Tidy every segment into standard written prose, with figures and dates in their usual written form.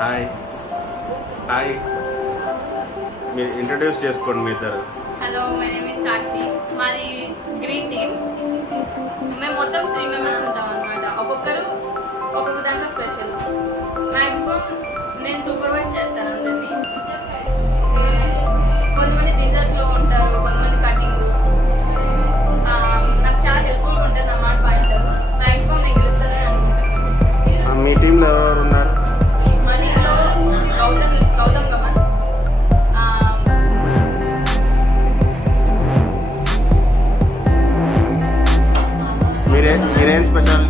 Hi hi మీరు introduce చేసుకోండి మీ ఇద్దరు. Hello, my name is Sakthi. మాది గ్రీన్ టీమ్. మేము మొత్తం 3 మెంబర్స్ ఉంటాం అనమాట. ఒక్కొక్కరు ఒక్కొక్క దాంట్లో స్పెషల్. మ్యాక్సిమం నేను సూపర్వైజ్ చేస్తాను అందరినీ. కొంతమంది డిజర్ట్లో ఉంటారు, కొంతమంది కటింగ్. నాకు చాలా హెల్ప్ఫుల్గా ఉంటుంది, నా మాట బాగుంటారు. మ్యాక్సిమం నేను గెలుస్తానని అనుకుంటాను. మీ టీంలో ఎవరు ఉన్నారు? మా టీంలో గౌతమ్ గమన్, మీరేం స్పెషల్?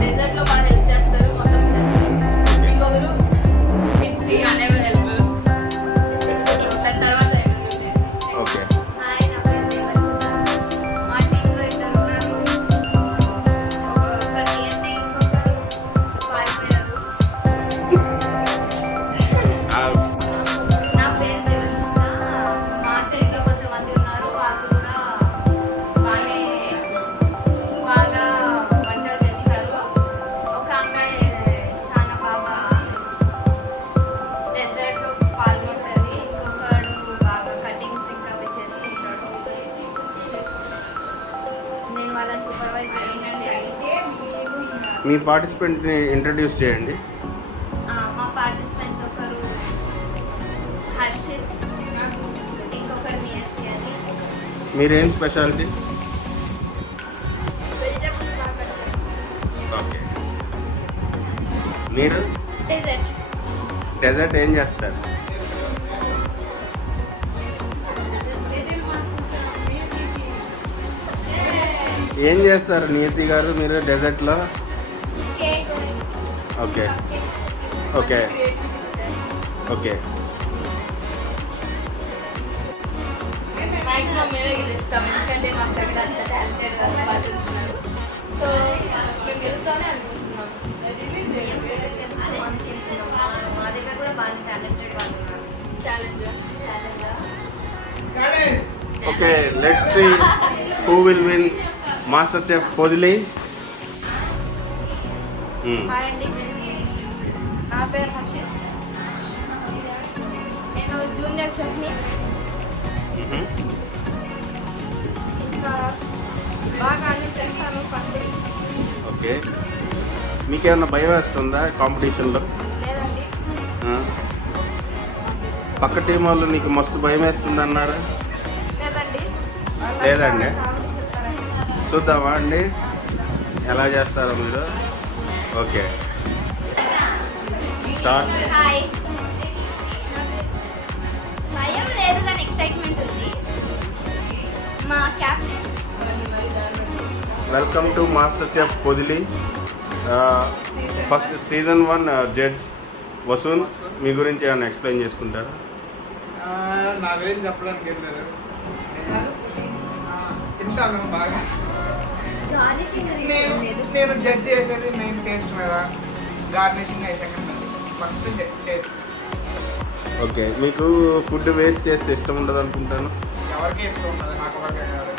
డెజర్ట్లో బాగా హెల్ప్ చేస్తారు, మొత్తం చేస్తారు. ఇంకొకరు మిక్సీ అనేవి హెల్ప్. దాని తర్వాత ఓకే. హాయ్, నా పేరు దేవశ్రీ. మా టీంలో ఇద్దరు ఉన్నారు. ఒకరు నియతి, ఇంకొకరు పారిపోయారు. నా పేరు దేవశ్రీ. మా టీంలో కొంతమంది ఉన్నారు, వాళ్ళు కూడా బాగా వంటలు చేస్తారు. ఒక అమ్మాయి చాలా బాగా డెజర్ట్ పాల్గొంటుంది, ఇంకొకడు బాగా కటింగ్స్ ఇంకా అవి చేసుకుంటాడు. నేను వాళ్ళని సూపర్వైజ్ చేయాలి. మీ పార్టిసిపెంట్ని ఇంట్రడ్యూస్ చేయండి. మా పార్టిసిపెంట్స్ ఒకరు హర్షిత్, ఇంకొకరు నియతి అని. మీరేం స్పెషాలిటీ? Vegetable okay. మీరు డెజర్ట్. డెజర్ట్ ఏం చేస్తారు? ఏం చేస్తారు నియతి గారు మీరు డెజర్ట్లో? Cake. Okay okay okay. Maximum మేమే గెలుస్తాం, ఎందుకంటే మాకు దగ్గర అంత టాలెంటెడ్ పర్సన్స్ ఉన్నారు. సో మేము గెలుస్తామని అనుకుంటున్నాం. మా దగ్గర కూడా బాగా టాలెంటెడ్ వాళ్ళు ఉన్నారు. Challenge okay, let's see who will win master chef Podili. Hi అండి, నా పేరు హర్షిత్. నేను జూనియర్ షెఫ్ని. ఇంకా బాగా అన్ని చేస్తాను. First okay. మీకేమన్నా భయం వేస్తుందా కాంపిటీషన్లో? లేదండి. పక్క టీం వాళ్ళు నీకు మస్తు భయం వేస్తుంది అన్నారు. లేదండి. లేదండి. చూద్దామా అండి ఎలా చేస్తారో మీరు? Okay, start. హాయ్. భయం లేదు కానీ ఎక్సైట్మెంట్ ఉంది. మా captain welcome to master chef Podili. First season 1 judge Vasoon. మీ గురించి ఏమైనా ఎక్స్ప్లెయిన్ చేసుకుంటారా? నా గురించి చెప్పడానికి ఏం లేదు. తింటాను బాగా. గార్నిషింగ్ నేను జడ్జ్ చేసేది మెయిన్ టేస్ట్ మీద, గార్నిషింగ్ అయితే ఫస్ట్ టేస్ట్. ఓకే, మీకు ఫుడ్ వేస్ట్ చేస్తే ఇష్టం ఉండదు అనుకుంటాను. ఎవరికి ఇష్టం ఉండదు, నాకు ఒకరికే కాదు.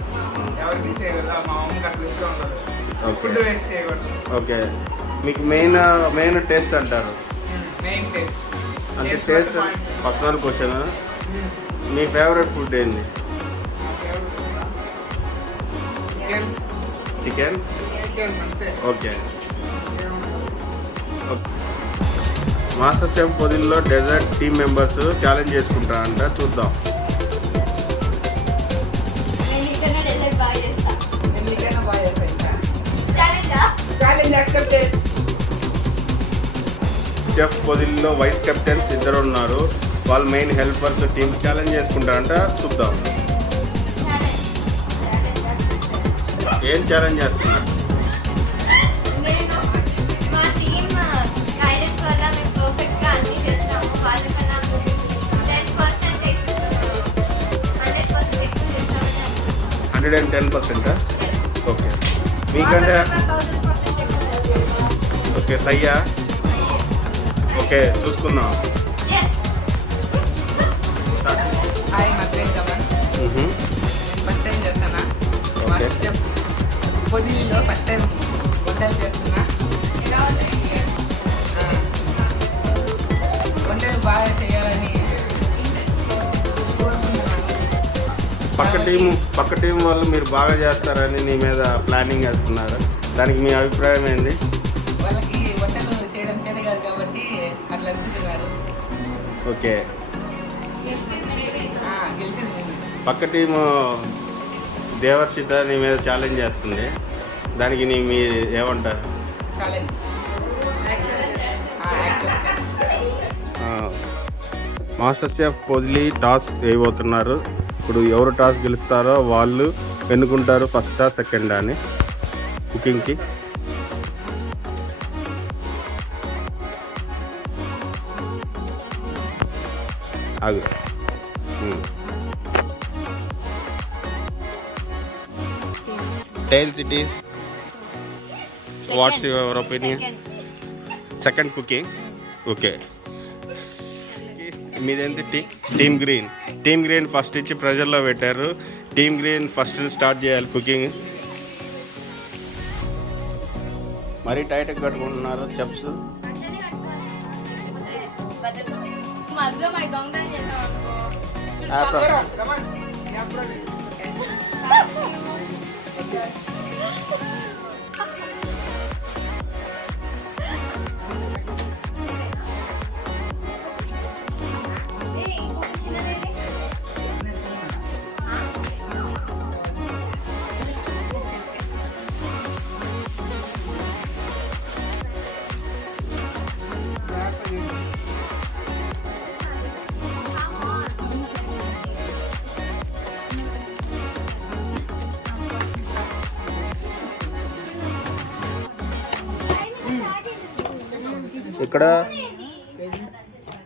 ఎవరికి చేయగలదు, మా అమ్మకి అసలు ఇష్టం ఉండదు. ఓకే. ఫుడ్ వేస్ట్ చేయకూడదు. ఓకే, మీకు మెయిన్ టేస్ట్ అంటారు. మెయిన్ టేస్ట్ అంటే టేస్ట్ పర్సనల్ క్వశ్చన్. మీ ఫేవరెట్ ఫుడ్ ఏంది? చికెన్. అంతే. ఓకే. మాస్టర్ చెఫ్ పొదిల్లో డెజర్ట్ టీమ్ మెంబర్స్ ఛాలెంజ్ చేసుకుంటారంట, చూద్దాం. నేను ఇక్కడ డెజర్ట్ బాగా చేస్తా. ఎందుకైనా బాగా చేస్తా. ఛాలెంజా? Challenge accepted. చెఫ్ పొదిల్లో వైస్ కెప్టెన్స్ ఇద్దరు ఉన్నారు. వాళ్ళు మెయిన్ హెల్పర్స్ టీమ్ ఛాలెంజ్ చేసుకుంటారంట, చూద్దాం. ఏం ఛాలెంజ్ చేస్తున్నారు? మా టీమ్ గైడెన్స్ వల్ల మేము పర్ఫెక్ట్గా అన్నీ చేస్తాము. వాళ్ళకన్నా 10% ఎక్కువ 100% ఎక్కువ చేస్తాము. 110%? ఓకే. మీకంటే 1000% ఎక్కువ చేస్తాము. ఓకే, సయ్యా. ఓకే, చూసుకుందాం. Yes. హాయ్, నా పేరు గమన్. ఫస్ట్ టైం వంటలు చేస్తున్నా. వంటలు బాగా చేయాలని పక్క టీం వాళ్ళు మీరు బాగా చేస్తారని నీ మీద ప్లానింగ్ వేస్తున్నారు. దానికి మీ అభిప్రాయం ఏంది? వాళ్ళకి వంటలు చేయడం చేత కాదు కాబట్టి అట్లా అనుకుంటున్నారు. ఓకే, గెలిచింది పక్క టీము దేవర్షిత నీ మీద ఛాలెంజ్ చేస్తుంది. దానికి మీ ఏమంటారు? Challenge master chef Podili toss వేయబోతున్నారు. ఇప్పుడు ఎవరు టాస్ గెలుస్తారో వాళ్ళు ఎన్నుకుంటారు ఫస్టా సెకండా అని కుకింగ్కి. ఆగు. Tails it is what's your opinion? Second cooking. Okay, మీదేంటి? టీమ్ గ్రీన్ ఫస్ట్ ఇచ్చి ప్రెజర్లో పెట్టారు. టీమ్ గ్రీన్ ఫస్ట్ స్టార్ట్ చేయాలి కుకింగ్. మరీ టైట్గా కట్టుకుంటున్నారు చెప్స్. మధ్యలో మై దొంగతనం చేద్దాం అనుకో.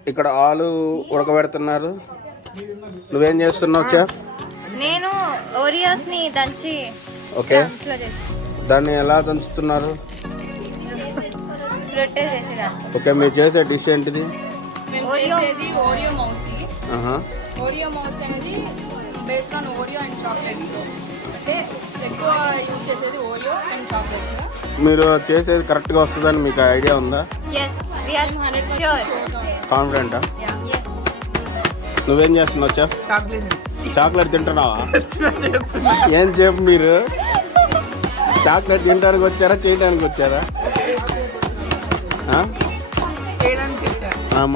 ఇక్కడ ఆలు ఉడకబెడుతున్నారు. నువ్వేం చేస్తున్నావు చెఫ్? నేను ఓరియోస్ ని దంచి ఓకే, దాన్ని ఎలా దంచుతున్నారు? రొట్టె చేసేదా? ఓకే, మీరు చేసే డిష్ ఏంటిది? మేము చేసేది ఓరియో మౌసీ. ఓరియో మౌసీ అనేది based on Oreo and chocolate. అంటే ఎక్కువ యూజ్ చేసేది ఓరియో అండ్ చాక్లెట్స్. మీరు చేసేది కరెక్ట్గా వస్తుందని మీకు ఐడియా ఉందా? yes we are 100% కాన్ఫిడెంటా? yes నువ్వేం చేస్తున్నావు చెఫ్? చాక్లెట్ తింటున్నావా? ఏం చెప్పు, మీరు చాక్లెట్ తినడానికి వచ్చారా చేయడానికి వచ్చారా?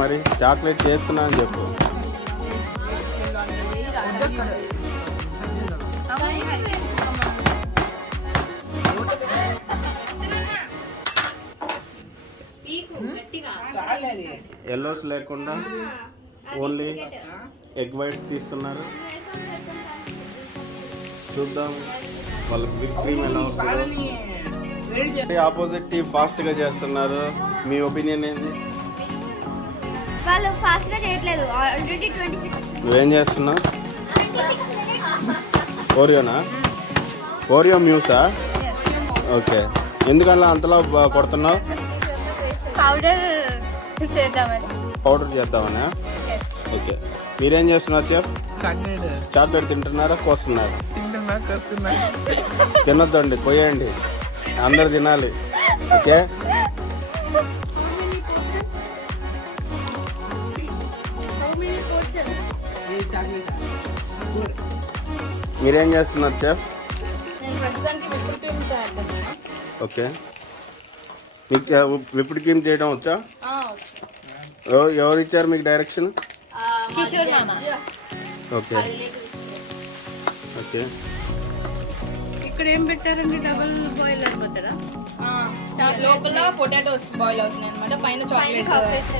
మరి చాక్లెట్ చేస్తున్నా అని చెప్పు. ఎల్లోస్ లేకుండా ఓన్లీ ఎగ్ వైట్స్ తీస్తున్నారు. చూద్దాం వాళ్ళ బిగ్ క్రీమ్ ఎలా వస్తుందో. ఆపోజిట్ టీమ్ ఫాస్ట్గా చేస్తున్నారు. మీ ఒపీనియన్ ఏంది? వాళ్ళు ఫాస్ట్ గా చేయట్లేదు. ఆల్రెడీ 26. నువ్వేం చేస్తున్నావు? ఓరియోనా? ఓరియో మ్యూసా? ఓకే, ఎందుకలా అంతలో కొడుతున్నావు? పౌడర్ చేద్దామని. పౌడర్ చేద్దామనా? ఓకే, మీరేం చేస్తున్నారు చెఫ్? చాక్లెట్ తింటున్నారా కోస్తున్నారా? తినొద్దండి, పోయండి, అందరు తినాలి. ఓకే, మీరేం చేస్తున్నారు చెఫ్? నేను ప్రస్తుతానికి విపుల్ క్రీమ్ తయారు చేస్తున్నా. ఓకే, మీకు విపుడ్ క్రీమ్ చేయడం వచ్చా? ఎవరు ఇచ్చారు మీకు డైరెక్షన్? కిషోర్ మామ. ఓకే ఓకే, ఇక్కడ ఏం పెట్టారండి? డబుల్ బాయిల్ అయిపోతారా? లోపల పొటాటోస్ బాయిల్ అవుతున్నాయి అనమాట. పైన చాక్లెట్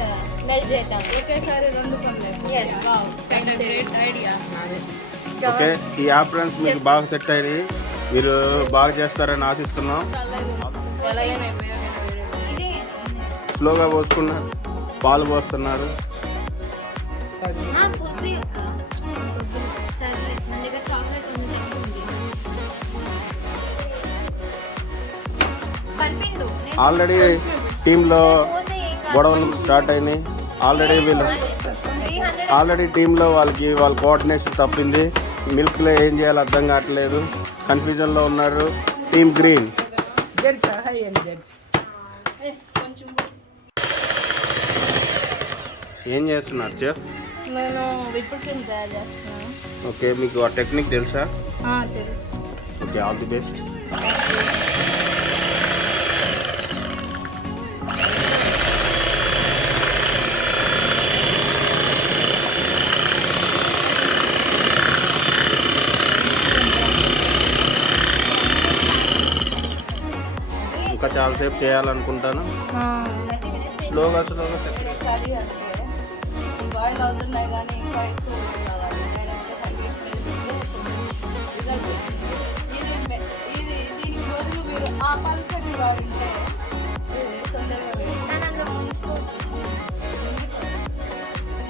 మెల్ట్ చేద్దాం. ఒకేసారి 2 పనులు. Great idea. ఓకే, ఈ యాప్ ఫ్రెండ్స్ మీకు బాగా సెట్ అయ్యి మీరు బాగా చేస్తారని ఆశిస్తున్నాం. స్లోగా పోసుకున్నారు, పాలు పోస్తున్నారు. ఆల్రెడీ టీంలో గొడవలు స్టార్ట్ అయినాయి. ఆల్రెడీ టీంలో వాళ్ళ కోఆర్డినేషన్ తప్పింది. మిల్క్లో ఏం చేయాలో అర్థం కావట్లేదు, కన్ఫ్యూజన్లో ఉన్నారు. Team green judge high and judge కొంచెం ఏం చేస్తున్నారు చెఫ్? నేను విప్పుడు క్రీమ్ తయారు చేస్తున్నాను. ఓకే, మీకు ఆ టెక్నిక్ తెలుసా? తెలుసు. Okay, all the best. ఇంకా చాలాసేపు చేయాలనుకుంటాను. స్లోగా కర్రీ అంటే ఈ బాయిల్ అవుతున్నాయి కానీ ఇంకా ఎక్కువ కావాలి. ఇది దీనికి బదులు మీరు ఆ పల్సటి వాడుంటే తొందరగా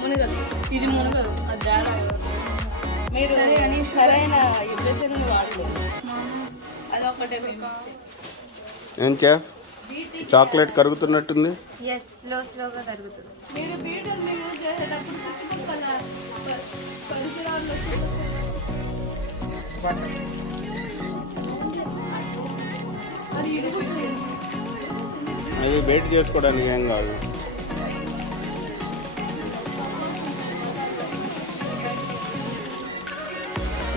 మునగదు. ఇది మునగదు, అది తేడా. మీరు సరైన ప్రెషర్ని వాడలేదు. అదొకటే ఏం చెఫ్, చాక్లెట్ కరుగుతున్నట్టుంది. ఎస్ స్లోగా కరుగుతుంది. మీరు బీటర్ యూజ్ చేసేటప్పుడు చుట్టుపక్కల పరిసరాల్లో అది ఇరుగుతుంది. అది వెయిట్ చేసుకోవడానికి ఏం కాదు.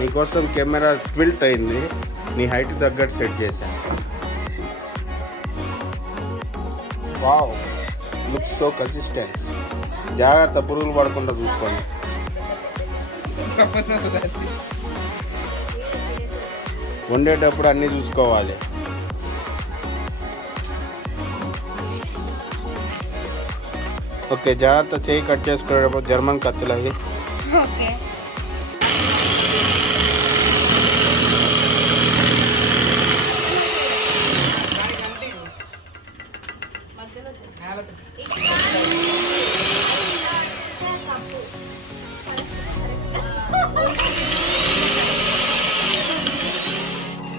నీకోసం కెమెరా ట్విల్ట్ అయింది, నీ హైట్ తగ్గట్టు సెట్ చేశాను. Wow, looks so consistent. జాగ్రత్త, పురుగులు పడకుండా చూసుకోండి. వండేటప్పుడు అన్నీ చూసుకోవాలి. ఓకే, జాగ్రత్త, చేయి కట్ చేసుకునేటప్పుడు జర్మన్ కత్తులు అవి. ఓకే.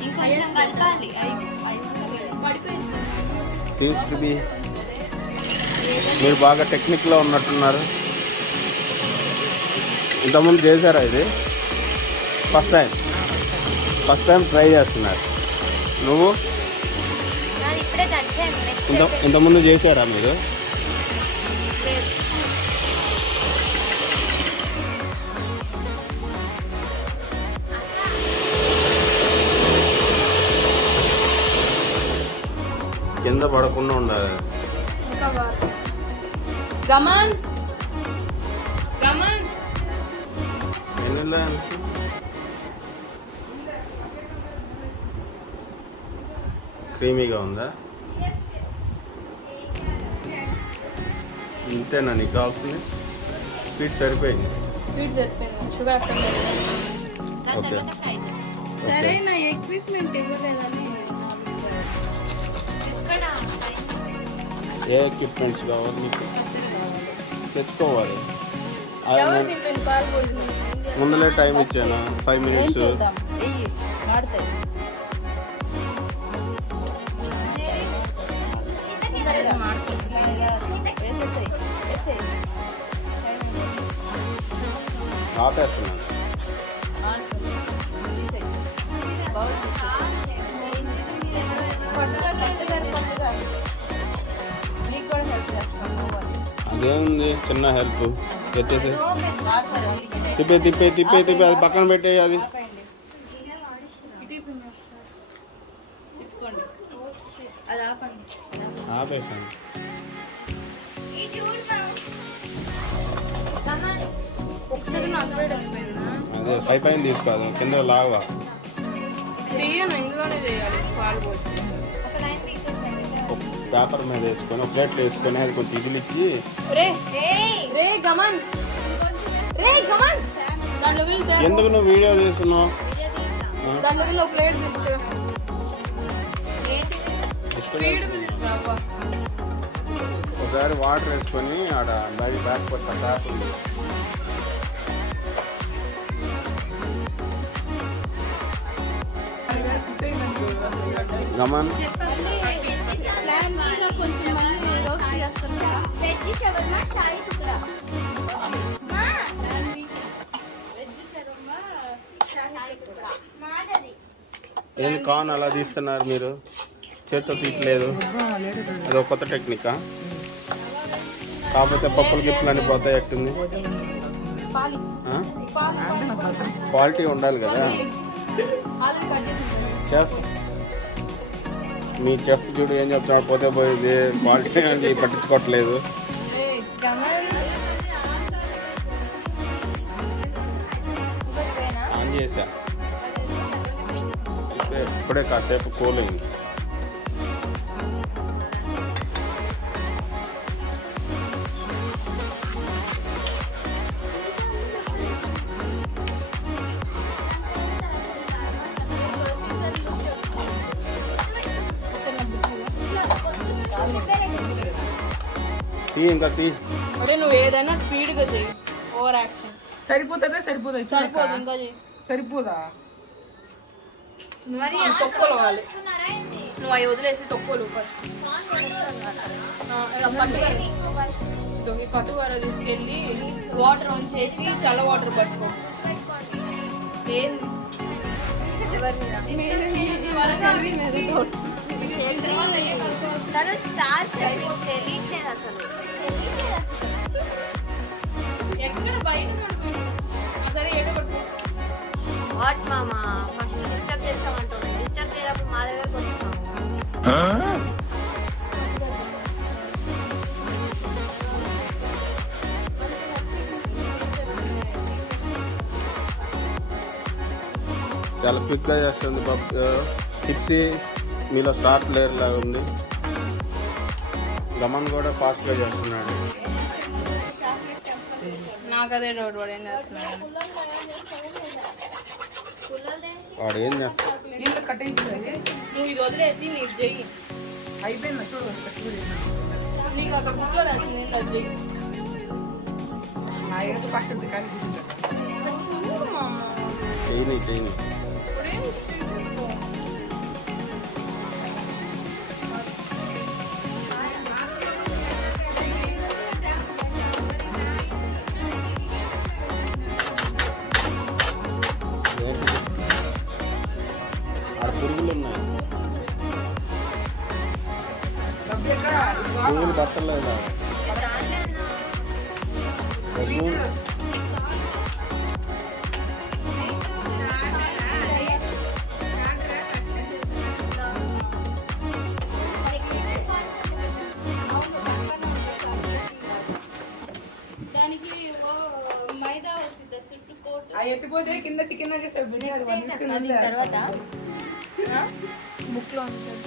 ఇంకొంచెం కలపాలి. సీమ్స్ టు బి మీరు బాగా టెక్నిక్లో ఉన్నట్టున్నారు. ఇంతకుముందు చేశారా ఇది? ఫస్ట్ టైం ట్రై చేస్తున్నారు. నువ్వు ఇప్పుడే తెచ్చాను. ఇంతకుముందు చేశారా మీరు? కింద పడకుండా ఉండాలి. గమన్ ఎన్ని క్రీమీగా ఉందా? ఇంతేనా నీకు కావాల్సింది? స్వీట్ సరిపోయింది. షుగర్ అక్కడ ఓకే, సరే నా ఎక్విప్మెంట్ ఇవ్వలేదని ఏ ఎక్విప్మెంట్స్ కావాలి నీకు? తెచ్చుకోవాలి. పాలు పోసి ముందులే టైం ఇచ్చాను, 5 minutes. ఆపేస్తున్నాను. అదేముంది, చిన్న హెల్ప్. తెచ్చేసి తిప్పే అది పక్కన పెట్టే. అది ఆపేసాను. అదే పైన తీసుకోదు, కింద లాగా ఇందులోనే చేయాలి. పాలు పోసి పేపర్ మీద వేసుకొని ఒక ప్లేట్లో వేసుకొని అది కొంచెం ఇదిలిచ్చి. ఎందుకు నువ్వు వీడియో తీస్తున్నావు? దాంట్లో ప్లేట్ తీసుకురా. ఒకసారి వాటర్ వేసుకొని ఆడ బ్యాక్ పట్ట ట్యాప్ ఉంది. గమన్ ఏంది కాన్ అలా తీస్తున్నారు మీరు? చేత్తో తీయట్లేదు. అదొక కొత్త టెక్నికా? కాకపోతే పప్పులు గిప్పులు అని పోతాయి ఎట్టుంది. క్వాలిటీ ఉండాలి కదా చెఫ్. మీ చెఫ్ చూడు ఏం చెప్తున్నాడు, పోతే పోయేది క్వాలిటీ అని పట్టించుకోవట్లేదు. ఆన్ చేసా ఇప్పుడే కాసేపు కూలింగ్. ఇంకా తీ. అరే నువ్వు ఏదైనా స్పీడ్గా చెయ్యి, ఓవర్ యాక్షన్. సరిపోతుందా? సరిపోదు ఇంకా చెయ్యి. సరిపోదా? తొక్కలు కావాలి. నువ్వు అవి వదిలేసి తొక్కలు ఫస్ట్ ఈ పట్టువార తీసుకెళ్ళి వాటర్ ఆన్ చేసి చల్ల వాటర్ పట్టుకో. ఏంది ఎక్కడ బయట సరే ఏటో పట్టుకో. వాట్ మామా ఫస్ట్ డిస్టర్బ్ చేస్తామంటున్నాయి. డిస్టర్బ్ చేయనప్పుడు మా దగ్గరకు వస్తున్నాము. చాలా క్విక్గా చేస్తుంది టిప్సీ. మీలో స్టార్ట్ లేయర్ లాగా ఉంది. గమన్ కూడా ఫాస్ట్గా చేస్తున్నాడు. నాకు అదే డౌట్ వాడు ఏం చేస్తున్నాడు. వాడు ఏం చేస్తాడు? నువ్వు ఇది వదిలేసి నీకు చెయ్యి. అయిపోయింది చూడు. నీకు అక్కడ బుక్లో రాసింది ఏంటి అది చెయ్యి. నా ఏదో పక్కన కానీ చేయని ఆడ పురుగులు ఉన్నాయి. పురుగులు పట్టలేదా? ఎట్టిపోతే కింద చికెన్ తర్వాత బుక్లో ఉంచాడు.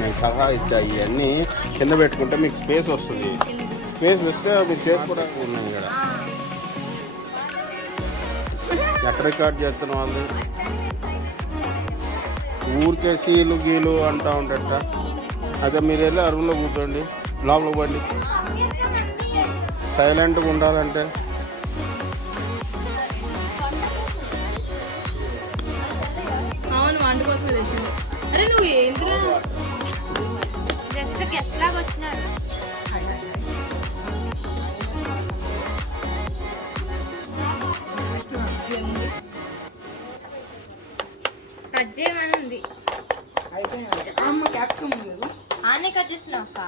నేను సలహా ఇచ్చా, ఇవన్నీ కింద పెట్టుకుంటే మీకు స్పేస్ వస్తుంది. స్పేస్ వస్తే మీరు చేసుకోవడానికి ఉన్నాయి ఇక్కడ. ఎక్కడ రికార్డ్ చేస్తున్న వాళ్ళు ఊరికే సీలు గీలు అంటూ ఉంటారట. అదే మీరు వెళ్ళి అరువులో కూర్చోండి, లోపల పోండి. సైలెంట్గా ఉండాలంటే అవును వంట కోసమే తెచ్చింది. అరే నువ్వు ఏంద్రా జస్ట్ గెస్ట్ లాగా వచ్చినారు. కట్ చేయమని ఉంది. అమ్మ క్యాప్సికమ్ ఉంది కదా, ఆనే కట్ చేస్తున్నావు అక్క.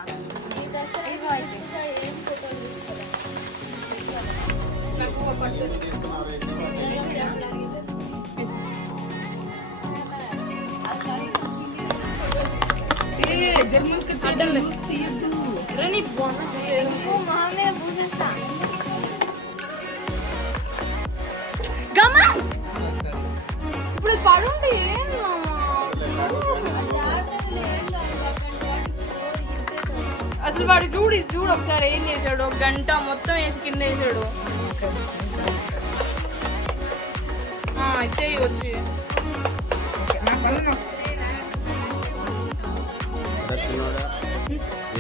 ఇప్పుడు పడుండి అసలు వాడు చూడు ఒకసారి ఏం చేశాడు. ఒక గంట మొత్తం వేసి కింద వేసాడు. ఇచ్చేయి వచ్చి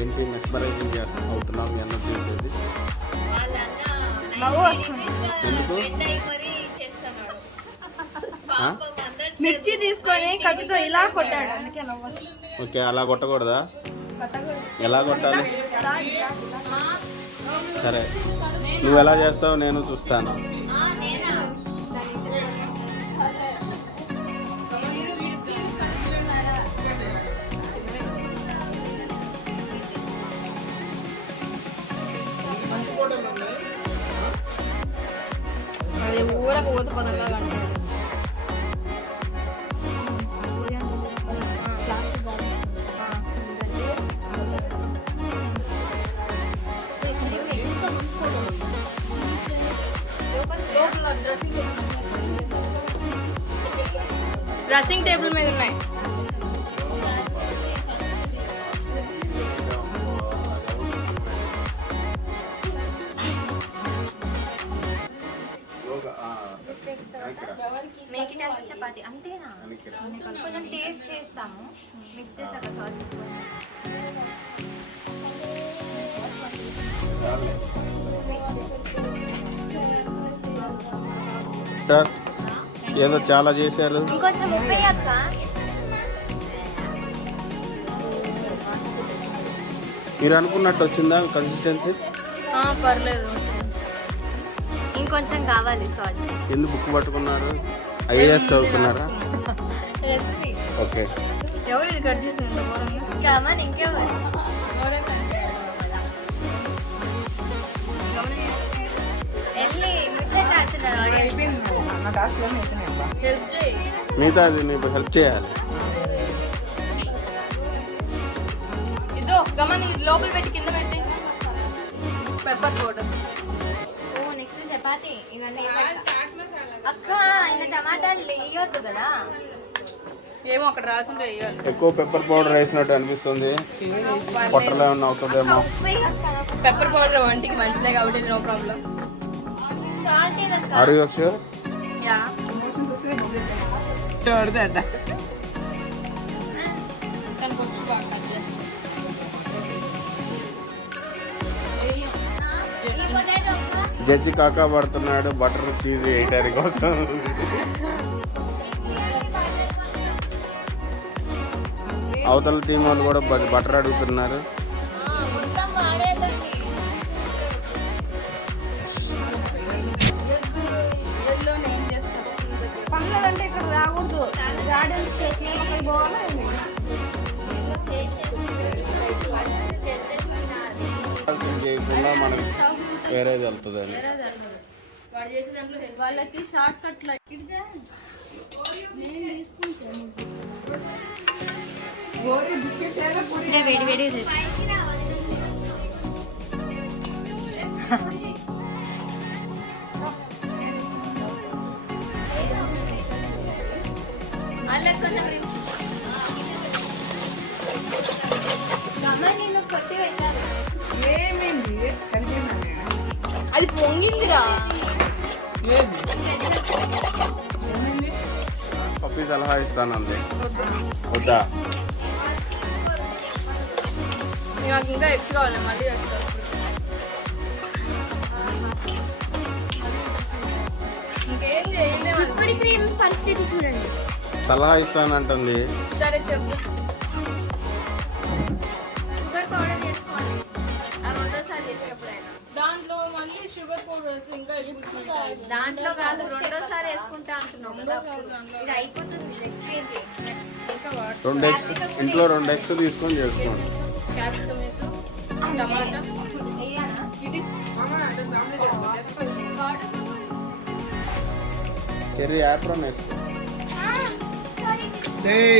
ఏంటి మెస్మరైజింగ్ అవుతున్నాం మీ అన్న చేసేది ఎందుకు? మిర్చి తీసుకొని కత్తితో ఇలా కొట్టాడు, అందుకే ఓకే, అలా కొట్టకూడదా? ఎలా కొట్టాలి? సరే, నువ్వు ఎలా చేస్తావు నేను చూస్తాను. నేనా అది ఊరకు పోతే పదంగా కంటాడు. డ్రెస్సింగ్ టేబుల్ మీద ఉన్నాయి. మేక్ ఇట్ యాజ్ చపాతి అంతేనా? కొంచెం టేస్ట్ చేస్తాము, మిక్స్ చేసాక సాల్ట్. ఏదో చాలా చేశారు. ఇంకొంచెం ఉప్పు అక్క. మీరు అనుకున్నట్టు వచ్చిందా కన్సిస్టెన్సీ? పర్లేదు. ఇంకొంచెం కావాలి సాల్ట్. ఎందుకు బుక్ పట్టుకున్నారు? ఐఏఎస్ చదువుతున్నారా? Recipe okay. ఎవరు ఇది కట్ చేసింది? కమన్ ఇంకెవరు? వెళ్ళి ముచ్చట రాస్తున్నారు ఆడియన్స్. హెల్ప్ చేయి. మిగతా అది నీకు హెల్ప్ చేయాలి. ఇదో గమని లోపల పెట్టి కింద పెట్టి పెప్పర్ పౌడర్. ఓ నెక్స్ట్ చపాతి ఇవన్నీ వేసాక. అక్క ఇంకా టమాటాలు వేయొద్దు కదా? ఏమో అక్కడ రాసుంటే వేయాలి. ఎక్కువ పెప్పర్ పౌడర్ వేసినట్టు అనిపిస్తుంది. పొట్టలో ఏమన్నా అవుతుందేమో. ఉప్పు వేయి అక్క. పెప్పర్ పౌడర్ వంటికి మంచిదే కాబట్టి నో ప్రాబ్లం. సాల్ట్ వేయదక్క. Are you sure? యా. దానికి వచ్చి బాగా కట్ చేస్తాం. ఈ పొటాటో అక్క. జడ్జి కాకా పడుతున్నాడు బటర్ చీజ్ వేయటానికి కోసం. అవతల టీం వాళ్ళు కూడా బటర్ అడుగుతున్నారు. మొత్తం వాడేదండి. పండ్లంటే ఇక్కడ రాకూడదు. గార్డెన్ స్టేషన్ పోవాలి. చేయకుండా మనకి వేరేది వెళ్తుందని. వాడు చేసే దాంట్లో help. వాళ్ళకి షార్ట్ కట్ వేడి వేడి చేసి అలా కొంచెం నిన్ను కొట్టి పెట్టారు. అది పొంగిందిరా. పప్పి సలహా ఇస్తానంది. వద్దా? నాకు ఇంకా ఎక్స్ కావాలి, మళ్ళీ చేస్తాను. ఇంకేం చేయలేము. ఇప్పుడు క్రీమ్ పరిస్థితి చూడండి. సలహా ఇస్తానంటుంది. సరే చెప్పు. షుగర్ పౌడర్ చేసుకోవాలి. ఆ రెండోసారి చేసినప్పుడైనా దాంట్లో మళ్ళీ షుగర్ పౌడర్స్ ఇంకా దాంట్లో కాదు, రెండోసారి వేసుకుంటా అంటున్నాం కదా. ఇది అయిపోతుంది. నెక్స్ట్ ఏంటి? ఇంకా వాడు 2 ఎగ్స్ ఇంట్లో 2 ఎగ్స్ తీసుకొని చేసుకోండి. క్యాప్సికమ్ వేసు, టమాటా. వేయాలా? చెర్రీ యాప్రాన్ వేసుకో. సారీ. చెర్రీ